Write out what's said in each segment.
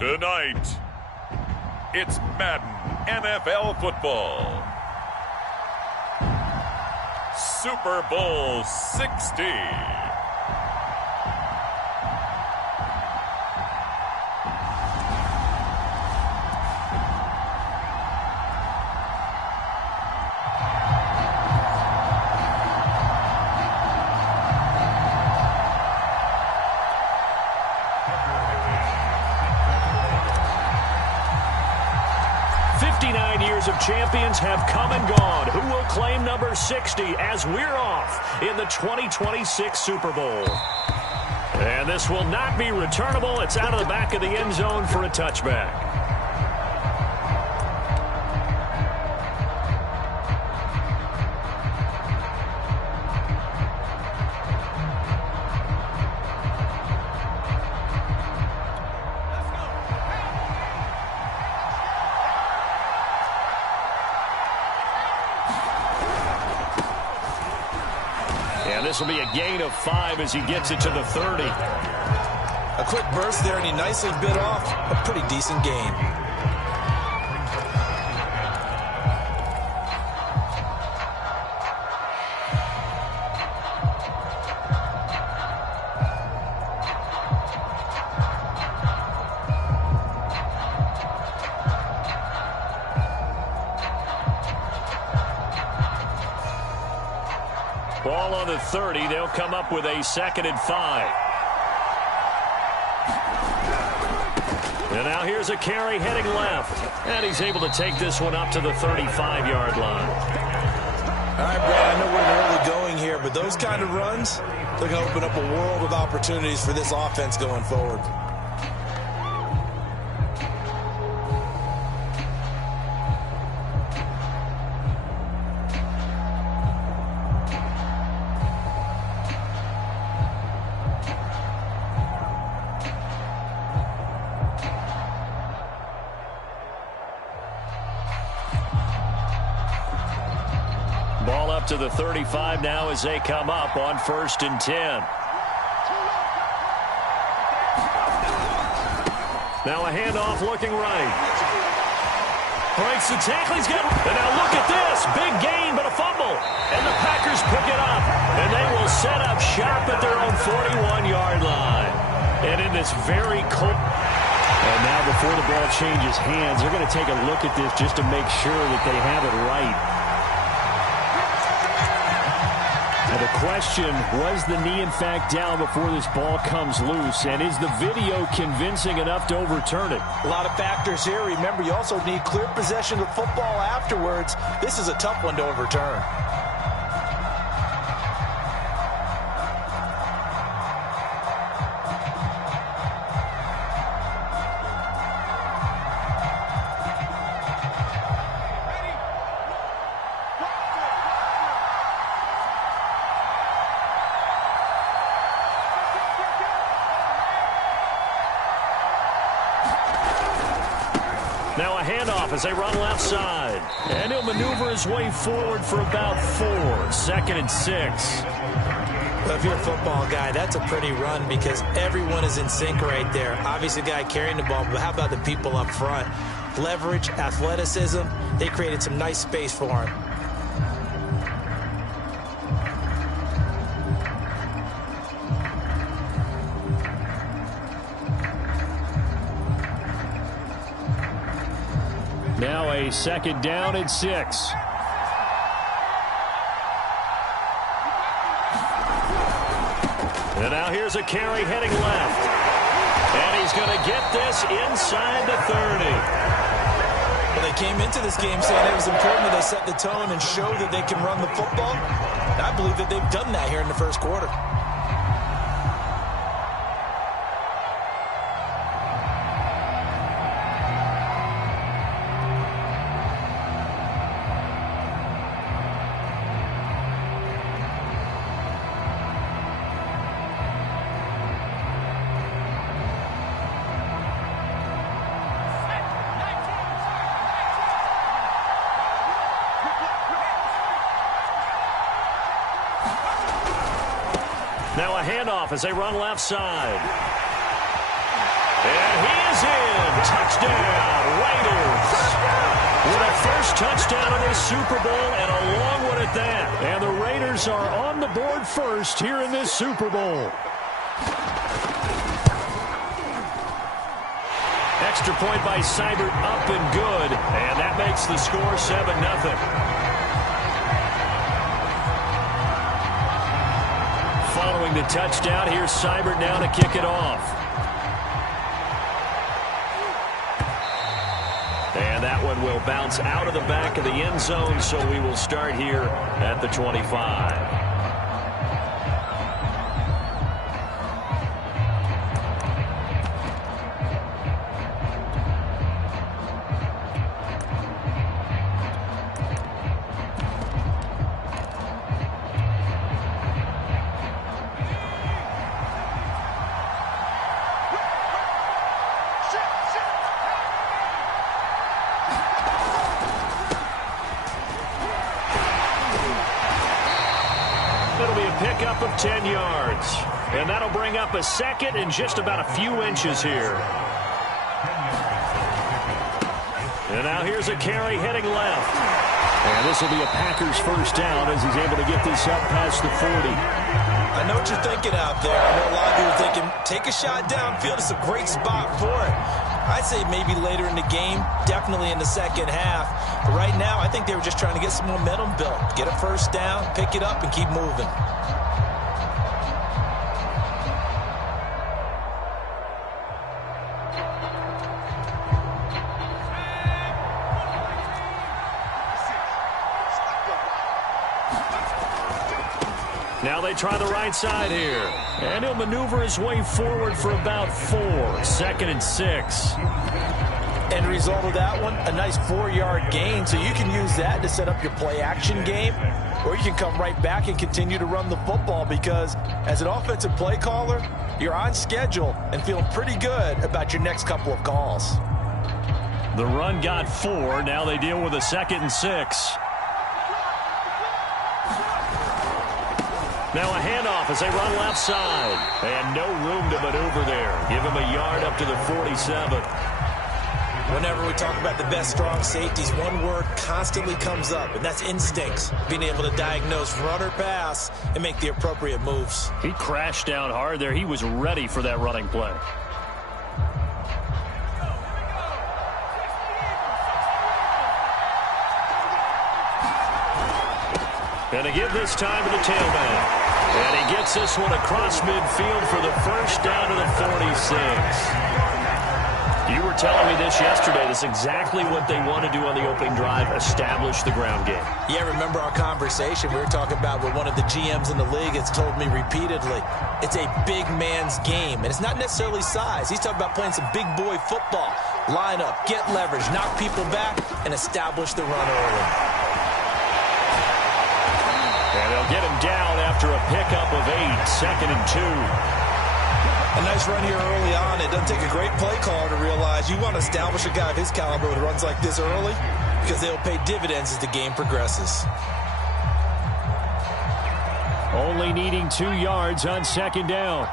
Tonight, it's Madden NFL Football. Super Bowl 60. Of champions have come and gone. Who will claim number 60 as we're off in the 2026 Super Bowl? And this will not be returnable. It's out of the back of the end zone for a touchback. This will be a gain of 5 as he gets it to the 30. A quick burst there, and he nicely bit off a pretty decent gain. Ball on the 30. They'll come up with a 2nd and 5. And now here's a carry heading left. And he's able to take this one up to the 35-yard line. All right, Brad, I know we're early going here, but those kind of runs, they're going to open up a world of opportunities for this offense going forward. Ball up to the 35 now as they come up on 1st and 10. Now a handoff looking right. Breaks the tackle. He's got. And now look at this. Big gain, but a fumble. And the Packers pick it up. And they will set up shop at their own 41-yard line. And in this very cold. And now before the ball changes hands, they're going to take a look at this just to make sure that they have it right. Now the question, was the knee in fact down before this ball comes loose? And is the video convincing enough to overturn it? A lot of factors here. Remember, you also need clear possession of football afterwards. This is a tough one to overturn. Now a handoff as they run left side. And he'll maneuver his way forward for about 4. 2nd and 6. Well, if you're a football guy, that's a pretty run because everyone is in sync right there. Obviously, the guy carrying the ball, but how about the people up front? Leverage, athleticism, they created some nice space for him. Now a 2nd down and 6. And now here's a carry heading left. And he's going to get this inside the 30. Well, they came into this game saying it was important that they set the tone and show that they can run the football. And I believe that they've done that here in the first quarter. Now a handoff as they run left side. And he is in. Touchdown, Raiders. With a first touchdown of this Super Bowl, and a long one at that. And the Raiders are on the board first here in this Super Bowl. Extra point by Seibert, up and good. And that makes the score 7-0. Following the touchdown, here's Seibert now to kick it off. And that one will bounce out of the back of the end zone, so we will start here at the 25. It'll be a pickup of 10 yards. And that'll bring up a second and just about a few inches here. And now here's a carry heading left. And this will be a Packers first down as he's able to get this up past the 40. I know what you're thinking out there. I know a lot of people are thinking, take a shot downfield. It's a great spot for it. I'd say maybe later in the game, definitely in the second half. But right now, I think they were just trying to get some momentum built. Get a first down, pick it up, and keep moving. Now they try the right side here. And he'll maneuver his way forward for about 4. 2nd and 6. End result of that one, a nice 4-yard gain. So you can use that to set up your play-action game. Or you can come right back and continue to run the football because as an offensive play caller, you're on schedule and feeling pretty good about your next couple of calls. The run got 4. Now they deal with a 2nd and 6. Now a handoff as they run left side. And no room to maneuver there. Give him a yard up to the 47. Whenever we talk about the best strong safeties, one word constantly comes up, and that's instincts. Being able to diagnose run or pass and make the appropriate moves. He crashed down hard there. He was ready for that running play. And to give this time to the tailback. And he gets this one across midfield for the first down to the 46. You were telling me this yesterday. This is exactly what they want to do on the opening drive, establish the ground game. Yeah, remember our conversation we were talking about with one of the GMs in the league has told me repeatedly, it's a big man's game. And it's not necessarily size. He's talking about playing some big boy football. Line up, get leverage, knock people back, and establish the run early. And they'll get him down after a pickup of 8, 2nd and 2. A nice run here early on. It doesn't take a great play caller to realize you want to establish a guy of his caliber with runs like this early because they'll pay dividends as the game progresses. Only needing 2 yards on 2nd down.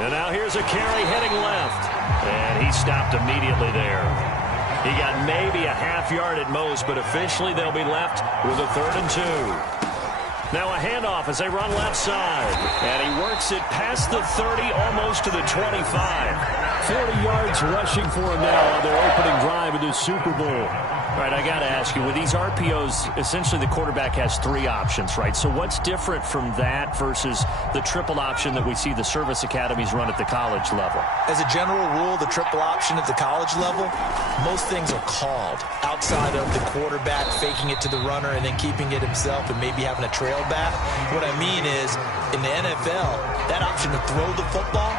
And now here's a carry heading left. And he stopped immediately there. He got maybe a half yard at most, but officially they'll be left with a 3rd and 2. Now a handoff as they run left side. And he works it past the 30, almost to the 25. 40 yards rushing for him now on their opening drive of this Super Bowl. All right, I got to ask you, with these RPOs, essentially the quarterback has 3 options, right? So what's different from that versus the triple option that we see the service academies run at the college level? As a general rule, the triple option at the college level, most things are called outside of the quarterback faking it to the runner and then keeping it himself and maybe having a trail back. What I mean is, in the NFL, that option to throw the football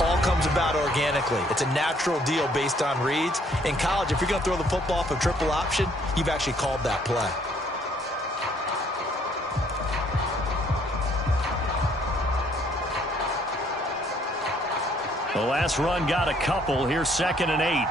all comes about organically. It's a natural deal based on reads. In college, if you're going to throw the football off a triple option, you've actually called that play. The last run got a couple. Here's 2nd and 8.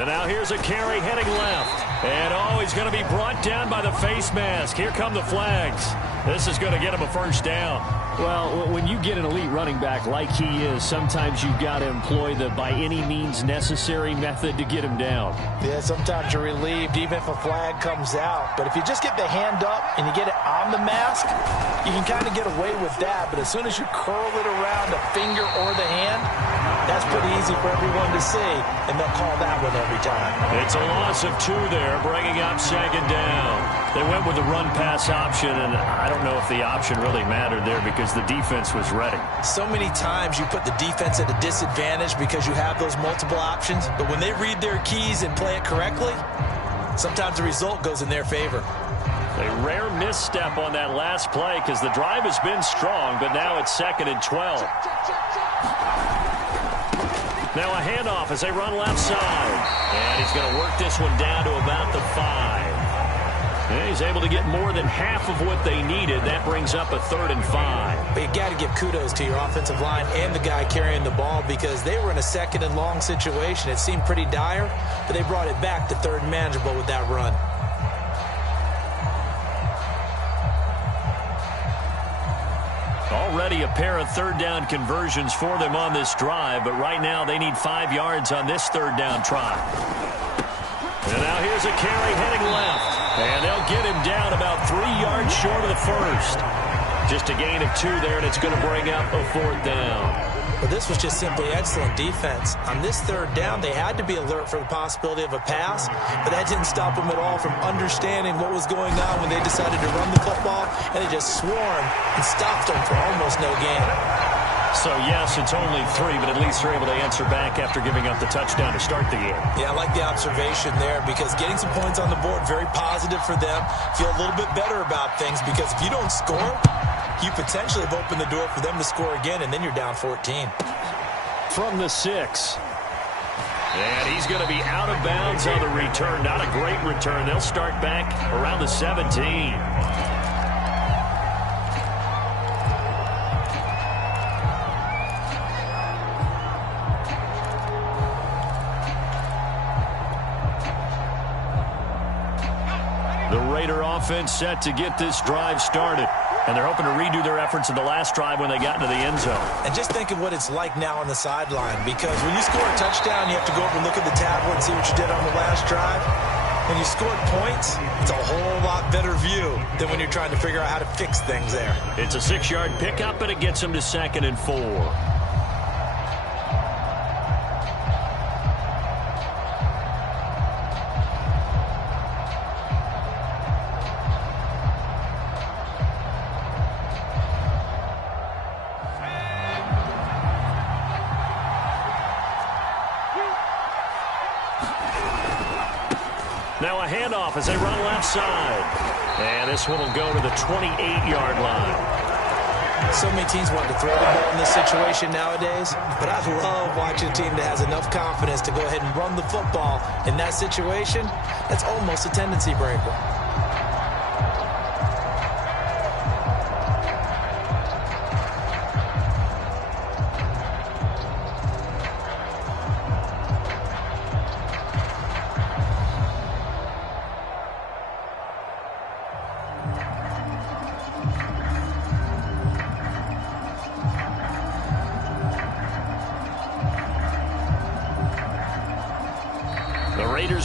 And now here's a carry heading left. And, oh, he's going to be brought down by the face mask. Here come the flags. This is going to get him a first down. Well, when you get an elite running back like he is, sometimes you've got to employ the by any means necessary method to get him down. Yeah, sometimes you're relieved even if a flag comes out. But if you just get the hand up and you get it on the mask, you can kind of get away with that. But as soon as you curl it around the finger or the hand, that's pretty easy for everyone to see, and they'll call that one every time. It's a loss of 2 there, bringing up second down. They went with the run-pass option, and I don't know if the option really mattered there because the defense was ready. So many times you put the defense at a disadvantage because you have those multiple options, but when they read their keys and play it correctly, sometimes the result goes in their favor. A rare misstep on that last play because the drive has been strong, but now it's 2nd and 12. Now a handoff as they run left side. And he's going to work this one down to about the 5. And he's able to get more than half of what they needed. That brings up a 3rd and 5. But you got to give kudos to your offensive line and the guy carrying the ball because they were in a 2nd and long situation. It seemed pretty dire, but they brought it back to 3rd and manageable with that run. Already a pair of 3rd down conversions for them on this drive, but right now they need 5 yards on this 3rd down try. And now here's a carry heading left. And they'll get him down about 3 yards short of the first. Just a gain of 2 there, and it's going to bring up a 4th down. But this was just simply excellent defense. On this 3rd down, they had to be alert for the possibility of a pass, but that didn't stop them at all from understanding what was going on when they decided to run the football, and they just swarmed and stopped them for almost no gain. So, yes, it's only 3, but at least they're able to answer back after giving up the touchdown to start the game. Yeah, I like the observation there because getting some points on the board, very positive for them. Feel a little bit better about things because if you don't score, you potentially have opened the door for them to score again, and then you're down 14. From the 6. And he's going to be out of bounds on the return. Not a great return. They'll start back around the 17. The Raider offense set to get this drive started. And they're hoping to redo their efforts in the last drive when they got into the end zone. And just think of what it's like now on the sideline, because when you score a touchdown, you have to go over and look at the tablet and see what you did on the last drive. When you scored points, it's a whole lot better view than when you're trying to figure out how to fix things there. It's a 6-yard pickup, and it gets them to 2nd and 4. Now a handoff as they run left side. And this one will go to the 28-yard line. So many teams want to throw the ball in this situation nowadays, but I love watching a team that has enough confidence to go ahead and run the football in that situation. That's almost a tendency breaker.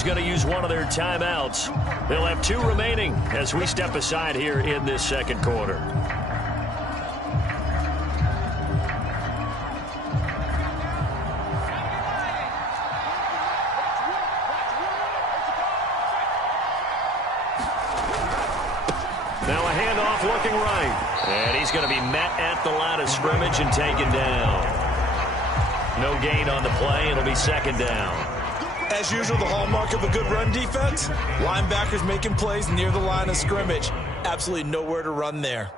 Going to use one of their timeouts. They'll have 2 remaining as we step aside here in this second quarter. Now a handoff looking right. And he's going to be met at the line of scrimmage and taken down. No gain on the play. It'll be 2nd down. As usual, the hallmark of a good run defense, linebackers making plays near the line of scrimmage. Absolutely nowhere to run there.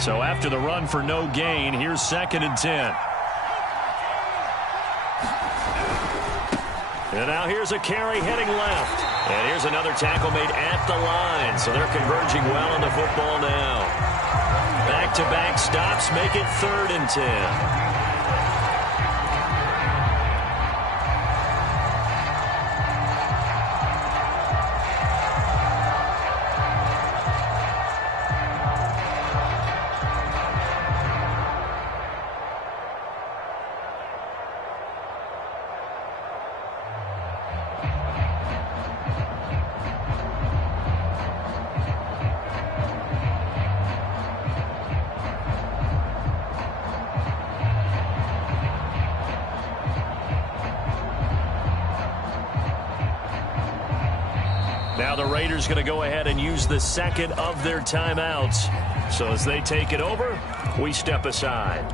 So after the run for no gain, here's 2nd and 10. And now here's a carry heading left. And here's another tackle made at the line. So they're converging well on the football now. Back-to-back stops make it 3rd and 10. Now the Raiders going to go ahead and use the second of their timeouts. So as they take it over, we step aside.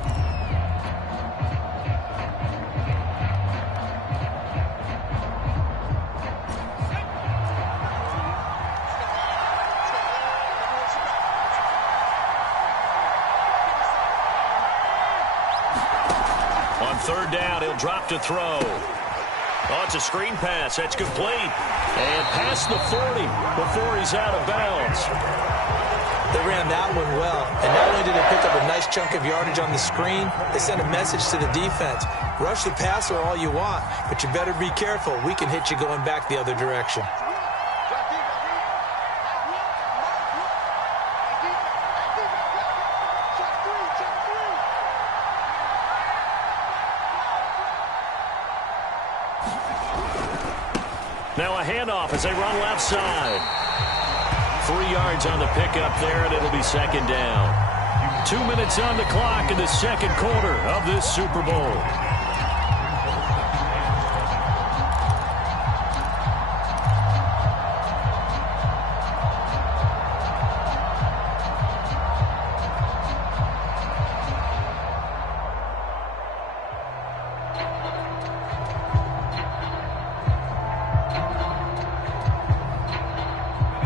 On 3rd down, he'll drop to throw. Oh, it's a screen pass. That's complete. And past the 40 before he's out of bounds. They ran that one well. And not only did they pick up a nice chunk of yardage on the screen, they sent a message to the defense. Rush the passer all you want, but you better be careful. We can hit you going back the other direction. Now a handoff as they run left side. 3 yards on the pickup there, and it'll be 2nd down. 2 minutes on the clock in the 2nd quarter of this Super Bowl.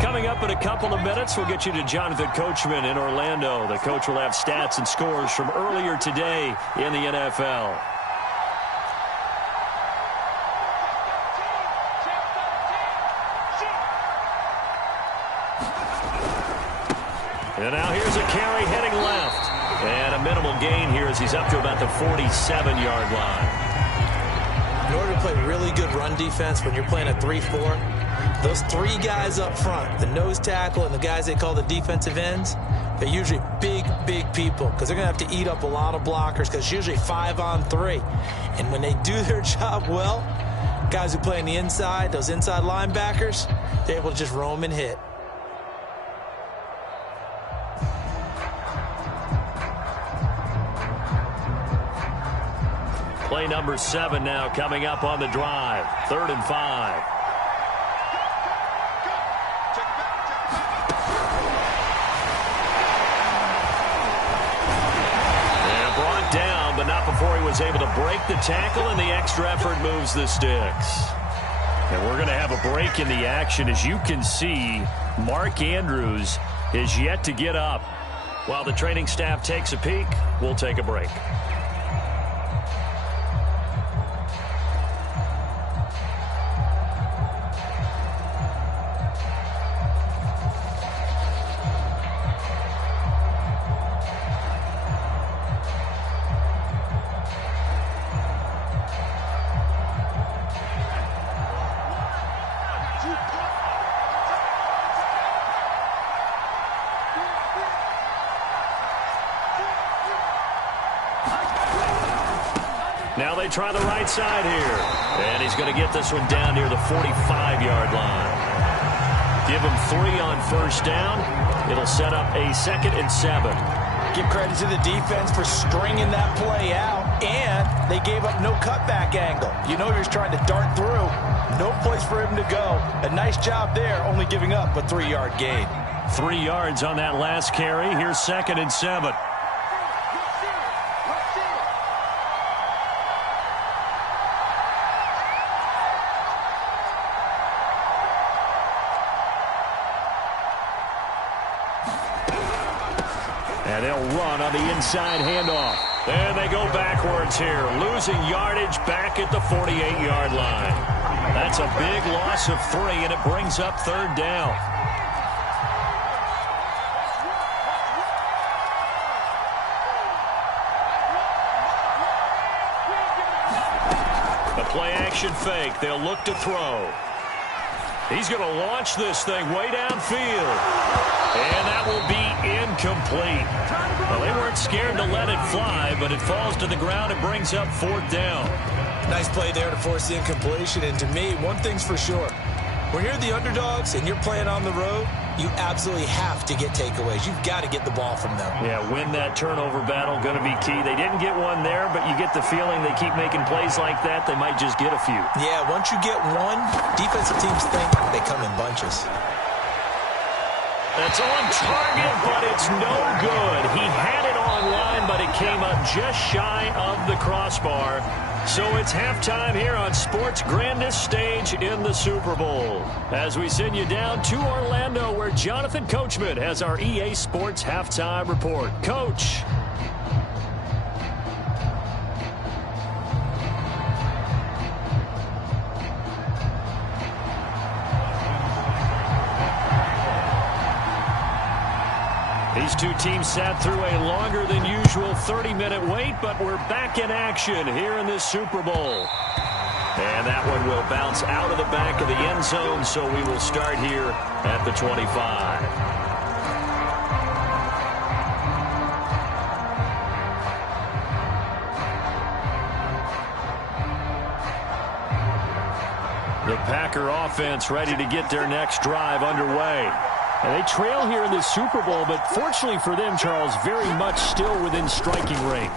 Coming up in a couple of minutes, we'll get you to Jonathan Coachman in Orlando. The coach will have stats and scores from earlier today in the NFL. And now here's a carry heading left. And a minimal gain here as he's up to about the 47-yard line. In order to play really good run defense when you're playing a 3-4, those 3 guys up front, the nose tackle and the guys they call the defensive ends, they're usually big people because they're going to have to eat up a lot of blockers because it's usually 5 on 3. And when they do their job well, guys who play on the inside, those inside linebackers, they're able to just roam and hit. Play number 7 now coming up on the drive. 3rd and 5. Down, but not before he was able to break the tackle, and the extra effort moves the sticks. And we're going to have a break in the action. As you can see, Mark Andrews is yet to get up. While the training staff takes a peek, we'll take a break. Now they try the right side here. And he's going to get this one down near the 45-yard line. Give him 3 on 1st down. It'll set up a 2nd and 7. Give credit to the defense for stringing that play out, and they gave up no cutback angle. You know you're trying to dart through. No place for him to go. A nice job there, only giving up a 3-yard gain. 3 yards on that last carry. Here's 2nd and 7. And they'll run on the inside handoff. And they go backwards here, losing yardage back at the 48-yard line. That's a big loss of 3, and it brings up 3rd down. The play-action fake. They'll look to throw. He's going to launch this thing way downfield. And that will be incomplete. Well, they weren't scared to let it fly, but it falls to the ground and brings up 4th down. Nice play there to force the incompletion. And to me, one thing's for sure. When you're the underdogs and you're playing on the road, you absolutely have to get takeaways. You've got to get the ball from them. Yeah, win that turnover battle, going to be key. They didn't get one there, but you get the feeling they keep making plays like that, they might just get a few. Yeah, once you get one, defensive teams think they come in bunches. That's on target, but it's no good. He had it online, but it came up just shy of the crossbar. So it's halftime here on sports' grandest stage in the Super Bowl. As we send you down to Orlando, where Jonathan Coachman has our EA Sports Halftime Report. Coach. These two teams sat through a longer than usual 30-minute wait, but we're back in action here in this Super Bowl. And that one will bounce out of the back of the end zone, so we will start here at the 25. The Packer offense ready to get their next drive underway. And they trail here in this Super Bowl, but fortunately for them, Charles, very much still within striking range.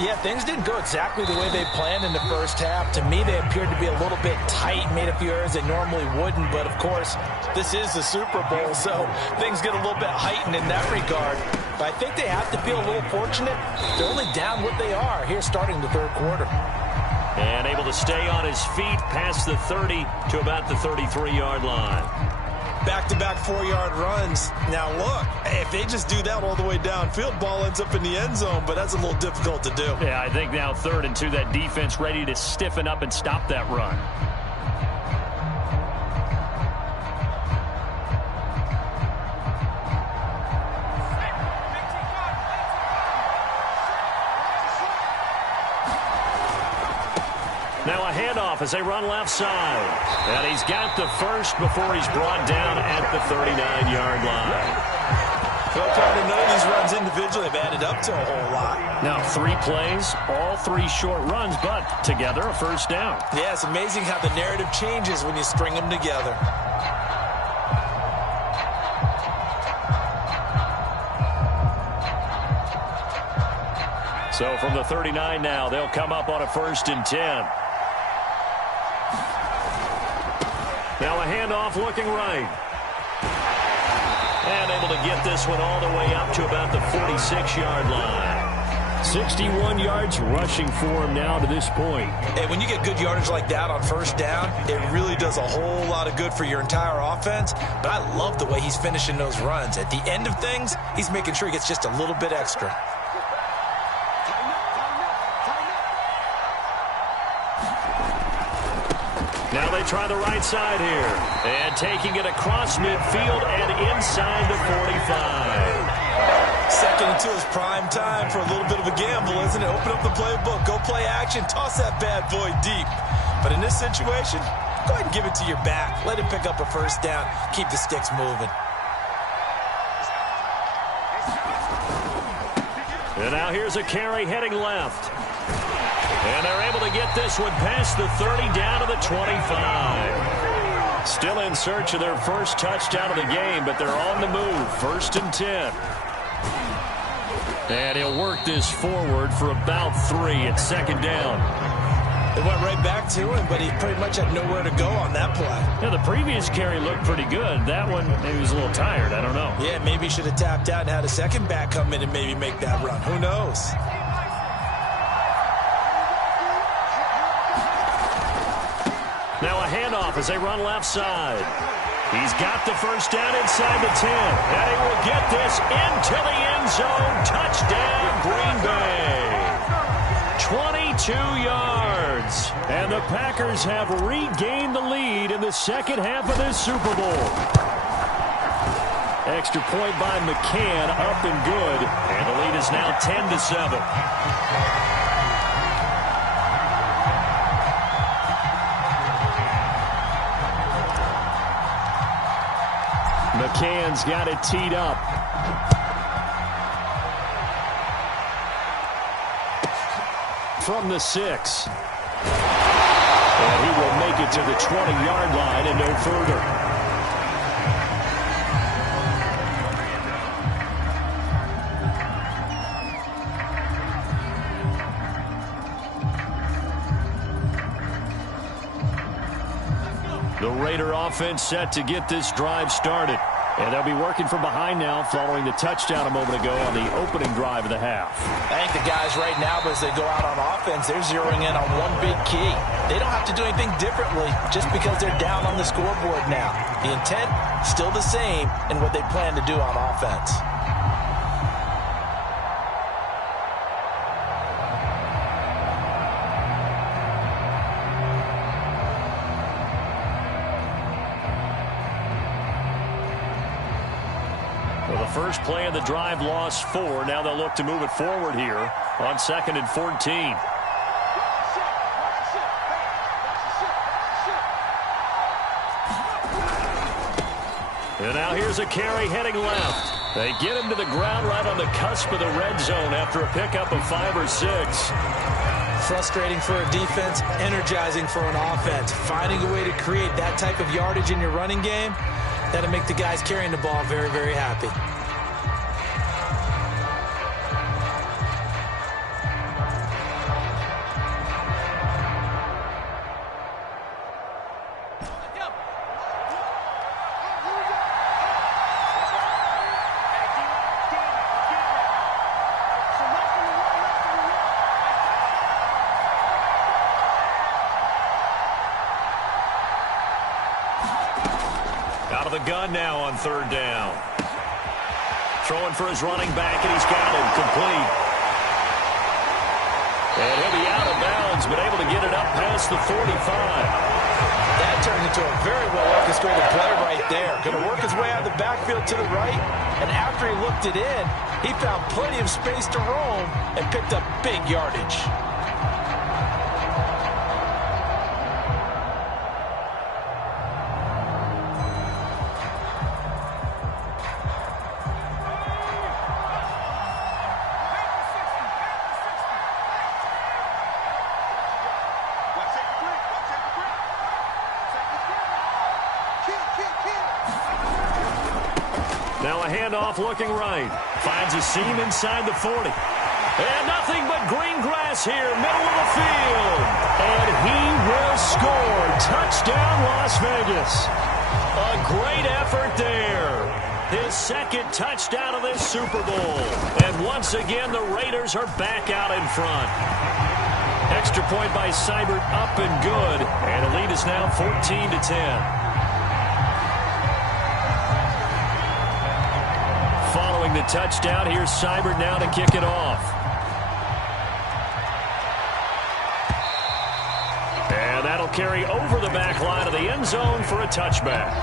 Yeah, things didn't go exactly the way they planned in the first half. To me, they appeared to be a little bit tight, made a few errors they normally wouldn't. But, of course, this is the Super Bowl, so things get a little bit heightened in that regard. But I think they have to feel a little fortunate. They're only down what they are here starting the third quarter. And able to stay on his feet past the 30 to about the 33-yard line. Back-to-back 4-yard runs. Now, look, if they just do that all the way downfield, ball ends up in the end zone, but that's a little difficult to do. Yeah, I think now 3rd and 2, that defense ready to stiffen up and stop that run. Now a handoff as they run left side. And he's got the first before he's brought down at the 39-yard line. Well, part of none of these runs individually have added up to a whole lot. Now 3 plays, all 3 short runs, but together a first down. Yeah, it's amazing how the narrative changes when you string them together. So from the 39 now, they'll come up on a 1st and 10. Now a handoff looking right. And able to get this one all the way up to about the 46-yard line. 61 yards rushing for him now to this point. And when you get good yardage like that on first down, it really does a whole lot of good for your entire offense. But I love the way he's finishing those runs. At the end of things, he's making sure he gets just a little bit extra. Now they try the right side here. And taking it across midfield and inside the 45. Second and 2 is prime time for a little bit of a gamble, isn't it? Open up the playbook, go play action, toss that bad boy deep. But in this situation, go ahead and give it to your back. Let him pick up a first down. Keep the sticks moving. And now here's a carry heading left. And they're able to get this one past the 30 down to the 25. Still in search of their first touchdown of the game, but they're on the move. 1st and 10. And he'll work this forward for about 3 at 2nd down. They went right back to him, but he pretty much had nowhere to go on that play. Yeah, the previous carry looked pretty good. That one, maybe he was a little tired. I don't know. Yeah, maybe he should have tapped out and had a second back come in and maybe make that run. Who knows? Now a handoff as they run left side. He's got the first down inside the 10. And he will get this into the end zone. Touchdown, Green Bay. 22 yards. yards. And the Packers have regained the lead in the second half of this Super Bowl. Extra point by McCann, up and good. And the lead is now 10-7. McCann's got it teed up. From the 6. And he will make it to the 20-yard line and no further. The Raider offense set to get this drive started. And they'll be working from behind now following the touchdown a moment ago on the opening drive of the half. I think the guys right now, as they go out on offense, they're zeroing in on one big key. They don't have to do anything differently just because they're down on the scoreboard now. The intent, still the same in what they plan to do on offense. First play of the drive lost 4. Now they'll look to move it forward here on 2nd and 14. And now here's a carry heading left. They get him to the ground right on the cusp of the red zone after a pickup of 5 or 6. Frustrating for a defense, energizing for an offense. Finding a way to create that type of yardage in your running game, that'll make the guys carrying the ball very, very happy. Out of the gun now on 3rd down. Throwing for his running back, and he's got him complete. And he'll be out of bounds, but able to get it up past the 45. That turned into a very well-orchestrated play right there. Going to work his way out of the backfield to the right, and after he looked it in, he found plenty of space to roam and picked up big yardage. Now a handoff looking right. Finds a seam inside the 40. And nothing but green grass here, middle of the field. And he will score. Touchdown, Las Vegas. A great effort there. His 2nd touchdown of this Super Bowl. And once again, the Raiders are back out in front. Extra point by Seibert, up and good. And the lead is now 14-10. Following the touchdown, here's Seibert now to kick it off. And that'll carry over the back line of the end zone for a touchback.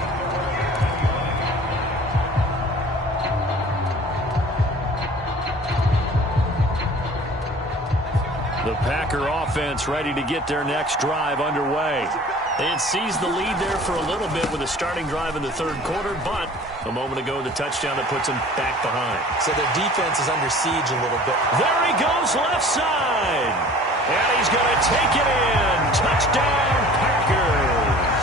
The Packer offense ready to get their next drive underway. They had seized the lead there for a little bit with a starting drive in the 3rd quarter, but a moment ago, the touchdown that puts them back behind. So their defense is under siege a little bit. There he goes, left side. And he's going to take it in. Touchdown, Packers.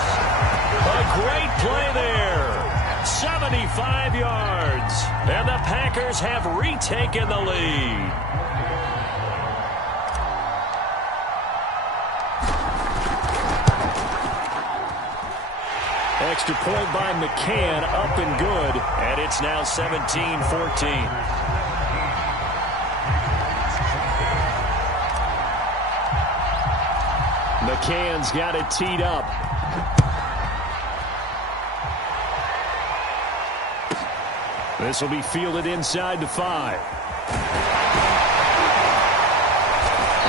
A great play there. 75 yards. And the Packers have retaken the lead. Extra point by McCann, up and good, and it's now 17-14. McCann's got it teed up. This will be fielded inside the 5.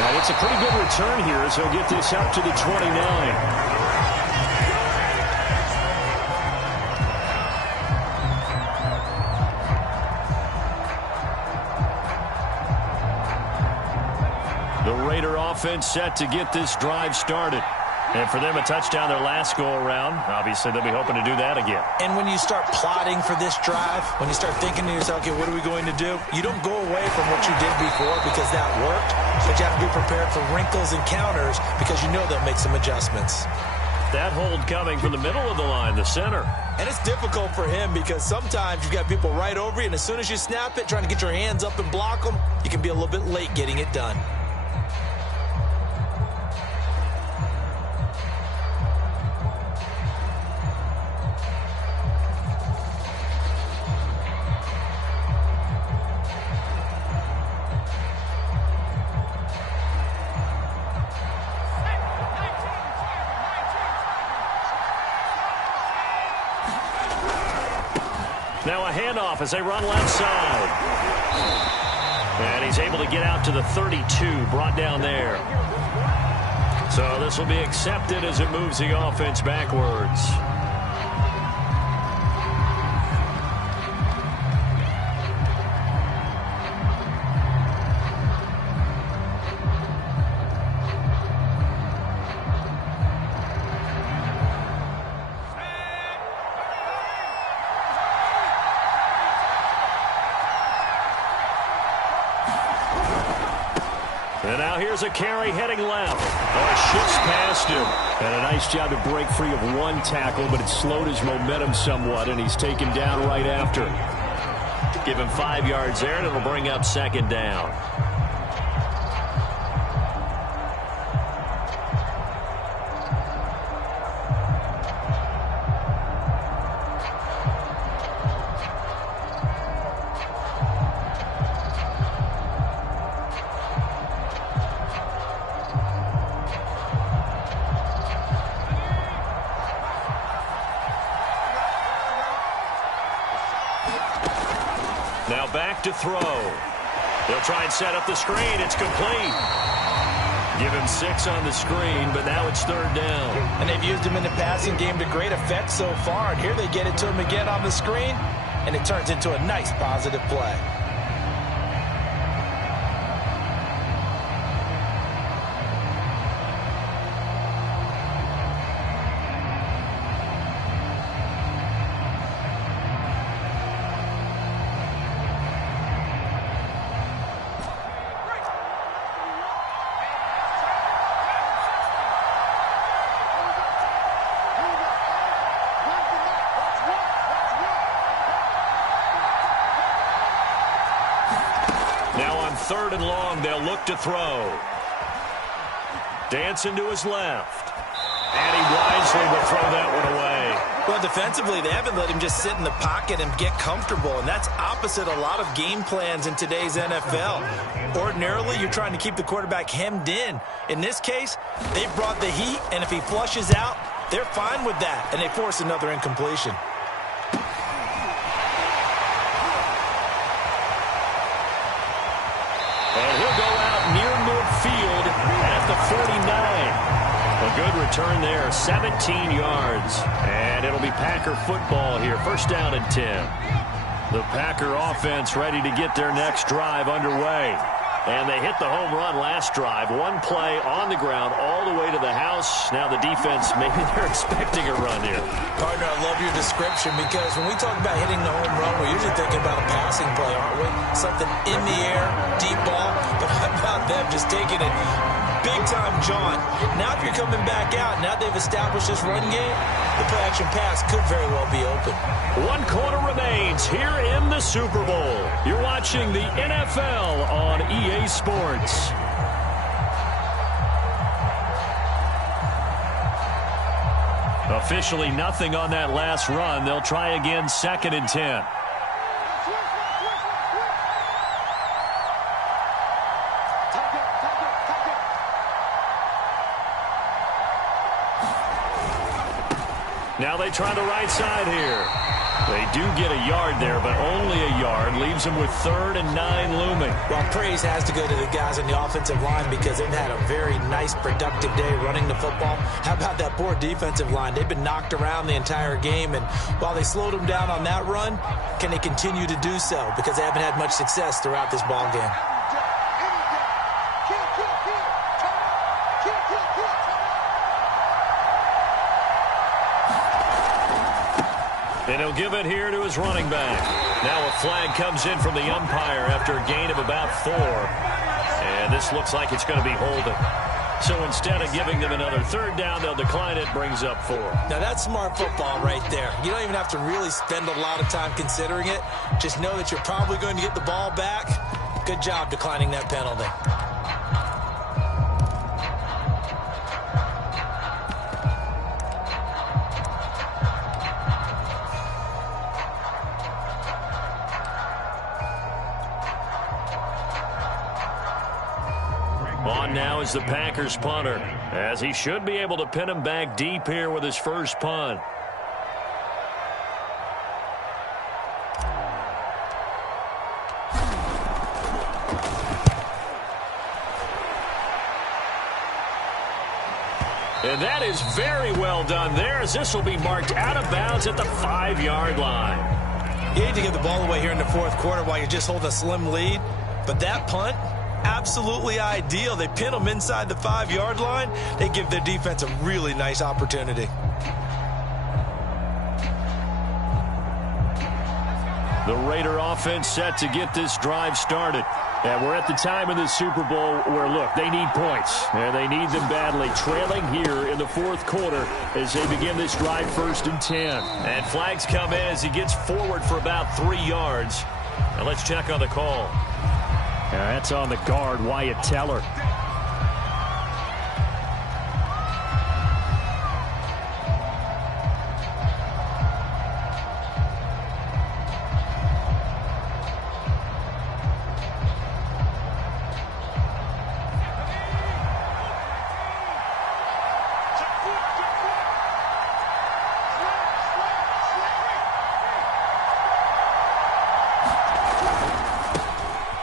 And It's a pretty good return here as he'll get this up to the 29. The Raider offense set to get this drive started. And for them, a touchdown their last go-around. Obviously, they'll be hoping to do that again. And when you start plotting for this drive, when you start thinking to yourself, okay, what are we going to do? You don't go away from what you did before because that worked. But you have to be prepared for wrinkles and counters because you know they'll make some adjustments. That hold coming from the middle of the line, the center. And it's difficult for him because sometimes you've got people right over you, and as soon as you snap it, trying to get your hands up and block them, you can be a little bit late getting it done. Now a handoff as they run left side. And he's able to get out to the 32, brought down there. So this will be accepted as it moves the offense backwards. And now here's a carry heading left. Oh, shifts past him. And a nice job to break free of one tackle, but it slowed his momentum somewhat, and he's taken down right after. Give him 5 yards there, and it'll bring up second down. Now back to throw. They'll try and set up the screen. It's complete. Give him 6 on the screen, but now it's third down. And they've used him in the passing game to great effect so far. And here they get it to him again on the screen, and it turns into a nice positive play. Now on third and long, they'll look to throw. Dancing to his left. And he wisely will throw that one away. Well, defensively, they haven't let him just sit in the pocket and get comfortable, and that's opposite a lot of game plans in today's NFL. Ordinarily, you're trying to keep the quarterback hemmed in. In this case, they've brought the heat, and if he flushes out, they're fine with that, and they force another incompletion. And he'll go out near midfield at the 49. A good return there, 17 yards. And it'll be Packer football here. First down and 10. The Packer offense ready to get their next drive underway. And they hit the home run last drive. One play on the ground all the way to the house. Now the defense, maybe they're expecting a run here. Partner, I love your description because when we talk about hitting the home run, we're usually thinking about a passing play, aren't we? Something in the air, deep ball. But how about them just taking it big time, John? Now if you're coming back out, now they've established this run game, the play-action pass could very well be open. One quarter remains here in the Super Bowl. You're watching the NFL on EA Sports. Officially nothing on that last run. They'll try again, second and 10. Now they try the right side here. They do get a yard there, but only a yard. Leaves them with 3rd and 9 looming. Well, praise has to go to the guys on the offensive line because they've had a very nice, productive day running the football. How about that poor defensive line? They've been knocked around the entire game, and while they slowed them down on that run, can they continue to do so? Because they haven't had much success throughout this ball game. And he'll give it here to his running back. Now a flag comes in from the umpire after a gain of about 4. And this looks like it's going to be holding. So instead of giving them another 3rd down, they'll decline it, brings up 4. Now that's smart football right there. You don't even have to really spend a lot of time considering it. Just know that you're probably going to get the ball back. Good job declining that penalty. On now is the Packers punter, as he should be able to pin him back deep here with his first punt. And that is very well done there, as this will be marked out of bounds at the 5-yard line. You hate to give the ball away here in the 4th quarter while you just hold a slim lead, but that punt, absolutely ideal. They pin them inside the 5-yard line. They give their defense a really nice opportunity. The Raider offense set to get this drive started. And we're at the time in the Super Bowl where, look, they need points. And they need them badly. Trailing here in the 4th quarter as they begin this drive 1st and 10. And flags come in as he gets forward for about 3 yards. Now let's check on the call. That's on the guard, Wyatt Teller.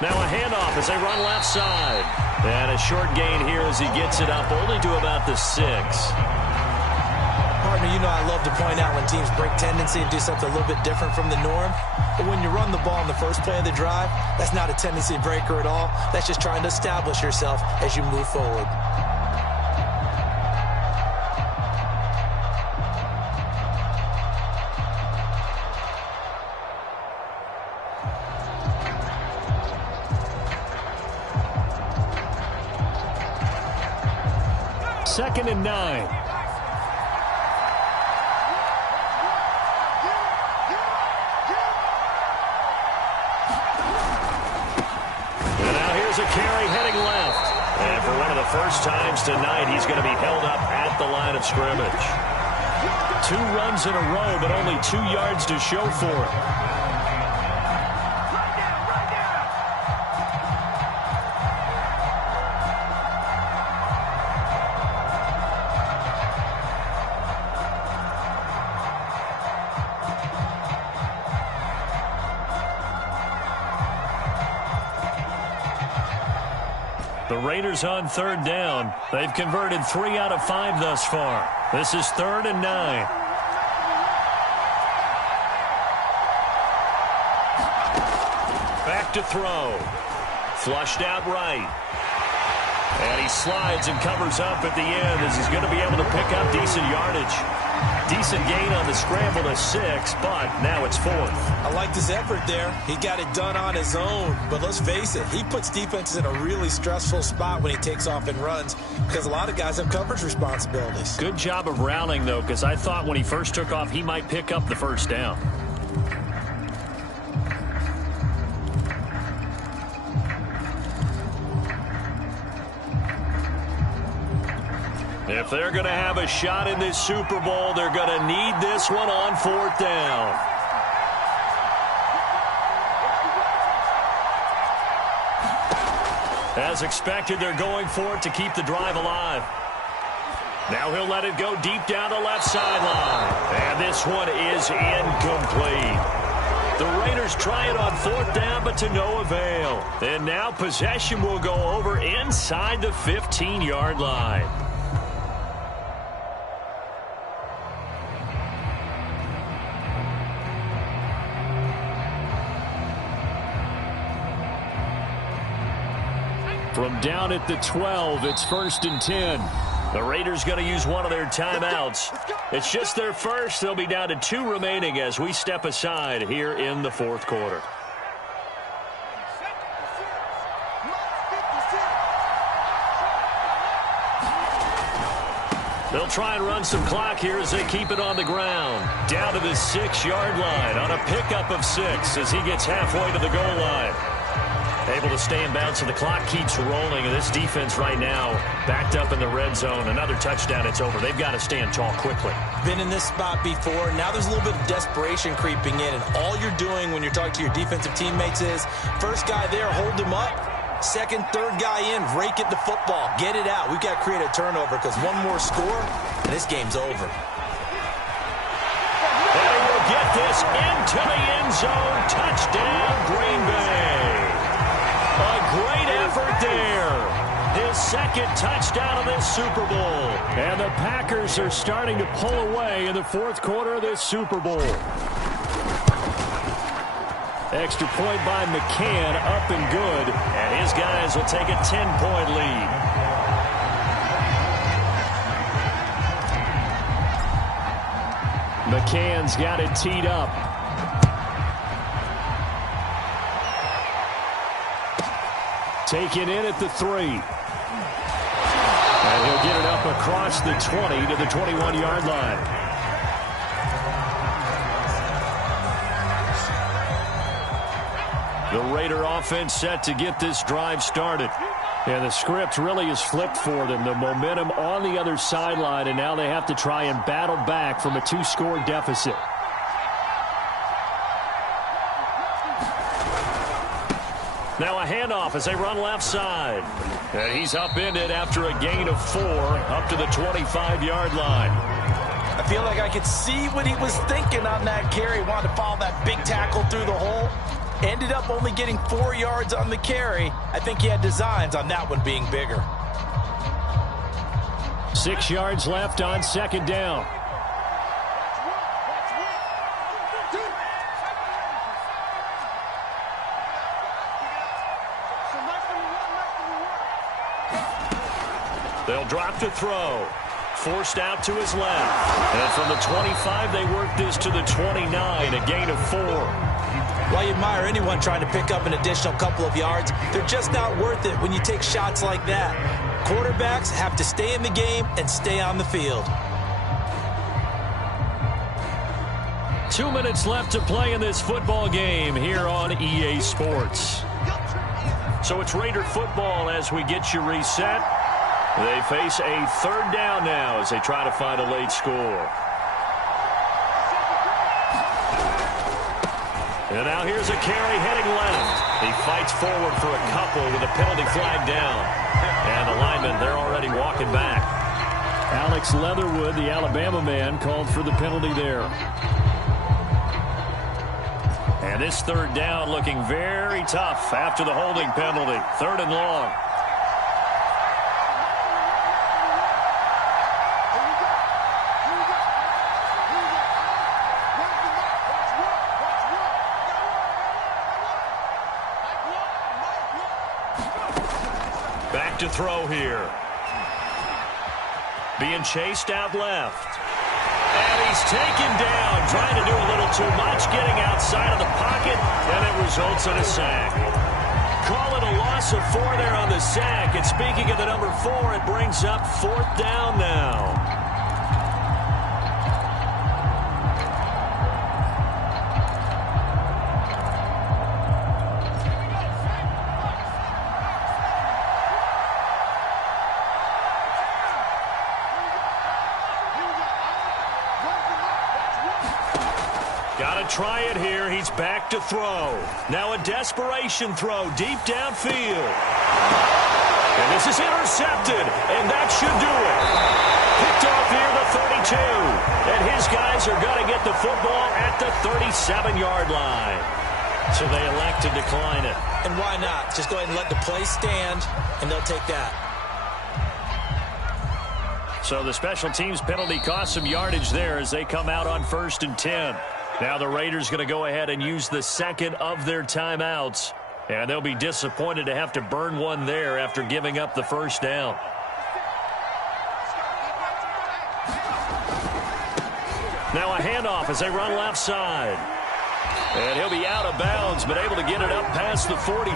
Now a handoff as they run left side. And a short gain here as he gets it up only to about the 6. Partner, you know I love to point out when teams break tendency and do something a little bit different from the norm. But when you run the ball in the first play of the drive, that's not a tendency breaker at all. That's just trying to establish yourself as you move forward. Second and 9. And now here's a carry heading left. And for one of the first times tonight, he's going to be held up at the line of scrimmage. 2 runs in a row, but only 2 yards to show for it. The Raiders on 3rd down. They've converted 3 out of 5 thus far. This is 3rd and 9. Back to throw. Flushed out right. And he slides and covers up at the end as he's going to be able to pick up decent yardage. Decent gain on the scramble to 6, but now it's 4th. I like this effort there. He got it done on his own. But let's face it, he puts defenses in a really stressful spot when he takes off and runs because a lot of guys have coverage responsibilities. Good job of rounding, though, because I thought when he first took off, he might pick up the 1st down. If they're going to have a shot in this Super Bowl, they're going to need this one on 4th down. As expected, they're going for it to keep the drive alive. Now he'll let it go deep down the left sideline. And this one is incomplete. The Raiders try it on 4th down, but to no avail. And now possession will go over inside the 15-yard line. From down at the 12, it's 1st and 10. The Raiders going to use one of their timeouts. It's just their first. They'll be down to 2 remaining as we step aside here in the 4th quarter. They'll try and run some clock here as they keep it on the ground. Down to the 6-yard line on a pickup of 6 as he gets halfway to the goal line. Able to stay in bounds, and the clock keeps rolling. And this defense right now backed up in the red zone. Another touchdown, it's over. They've got to stand tall quickly. Been in this spot before. Now there's a little bit of desperation creeping in. And all you're doing when you're talking to your defensive teammates is, first guy there, hold him up. Second, third guy in, rake at the football. Get it out. We've got to create a turnover because one more score, and this game's over. And he will get this into the end zone. Touchdown, Green Bay. A great effort there. His second touchdown of this Super Bowl. And the Packers are starting to pull away in the 4th quarter of this Super Bowl. Extra point by McCann, up and good. And his guys will take a 10-point lead. McCann's got it teed up. Taken in at the 3. And he'll get it up across the 20 to the 21-yard line. The Raider offense set to get this drive started. And the script really is flipped for them. The momentum on the other sideline, and now they have to try and battle back from a 2-score deficit. Now a handoff as they run left side. And he's upended after a gain of 4 up to the 25-yard line. I feel like I could see what he was thinking on that carry. Wanted to follow that big tackle through the hole. Ended up only getting 4 yards on the carry. I think he had designs on that one being bigger. 6 yards left on 2nd down. They'll drop to throw. Forced out to his left. And from the 25, they work this to the 29, a gain of 4. While you admire anyone trying to pick up an additional couple of yards, they're just not worth it when you take shots like that. Quarterbacks have to stay in the game and stay on the field. 2 minutes left to play in this football game here on EA Sports. So it's Raider football as we get you reset. They face a 3rd down now as they try to find a late score. And now here's a carry heading left. He fights forward for a couple with a penalty flag down. And the linemen, they're already walking back. Alex Leatherwood, the Alabama man, called for the penalty there. And this 3rd down looking very tough after the holding penalty. 3rd and long. Back to throw here. Being chased out left. And he's taken down, trying to do a little too much, getting outside of the pocket, and it results in a sack. Call it a loss of 4 there on the sack. And speaking of the number 4, it brings up 4th down now. Try it here. He's back to throw. Now a desperation throw deep downfield. And this is intercepted, and that should do it. Picked off near the 32. And his guys are going to get the football at the 37-yard line. So they elect to decline it. And why not? Just go ahead and let the play stand, and they'll take that. So the special teams penalty cost some yardage there as they come out on 1st and 10. Now the Raiders going to go ahead and use the second of their timeouts. And they'll be disappointed to have to burn one there after giving up the first down. Now a handoff as they run left side. And he'll be out of bounds, but able to get it up past the 45.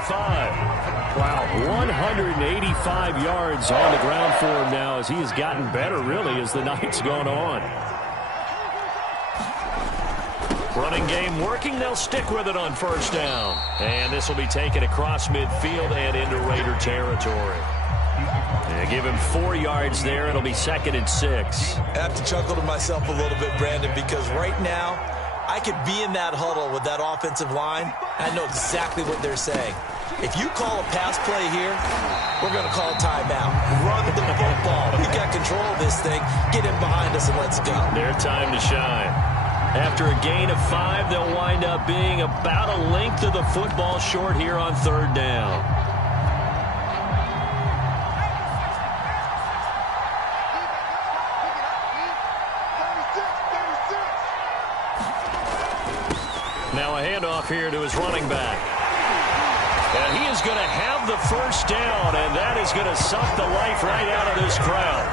Wow, 185 yards on the ground for him now as he has gotten better, really, as the night's gone on. Running game working. They'll stick with it on first down. And this will be taken across midfield and into Raider territory. And give him 4 yards there. It'll be 2nd and 6. I have to chuckle to myself a little bit, Brandon, because right now I could be in that huddle with that offensive line. I know exactly what they're saying. If you call a pass play here, we're going to call a timeout. Run the football. We got control of this thing. Get in behind us and let's go. Their time to shine. After a gain of 5, they'll wind up being about a length of the football short here on 3rd down. Now a handoff here to his running back. And he is going to have the first down, and that is going to suck the life right out of this crowd.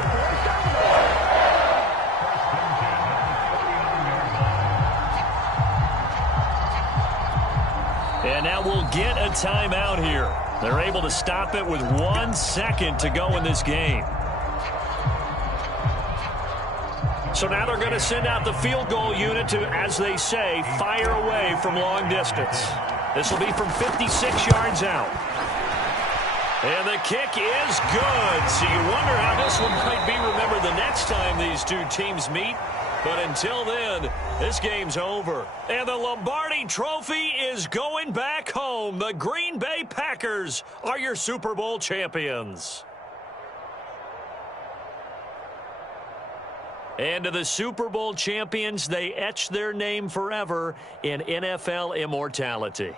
And now we'll get a timeout here. They're able to stop it with 1 second to go in this game. So now they're going to send out the field goal unit to, as they say, fire away from long distance. This will be from 56 yards out. And the kick is good. So you wonder how this one might be remembered the next time these two teams meet. But until then, this game's over. And the Lombardi Trophy is going back home. The Green Bay Packers are your Super Bowl champions. And to the Super Bowl champions, they etch their name forever in NFL immortality.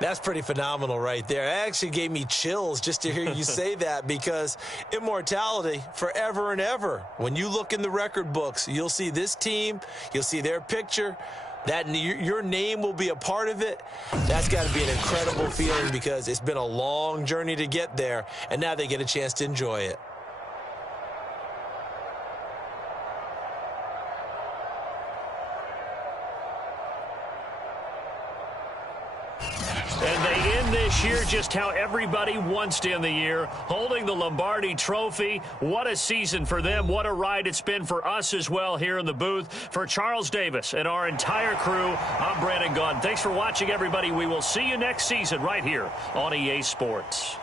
That's pretty phenomenal right there. It actually gave me chills just to hear you say that, because immortality forever and ever. When you look in the record books, you'll see this team, you'll see their picture, that your name will be a part of it. That's got to be an incredible feeling, because it's been a long journey to get there, and now they get a chance to enjoy it. And they end this year just how everybody wants to end the year, holding the Lombardi Trophy. What a season for them. What a ride it's been for us as well here in the booth. For Charles Davis and our entire crew, I'm Brandon Gaudin. Thanks for watching, everybody. We will see you next season right here on EA Sports.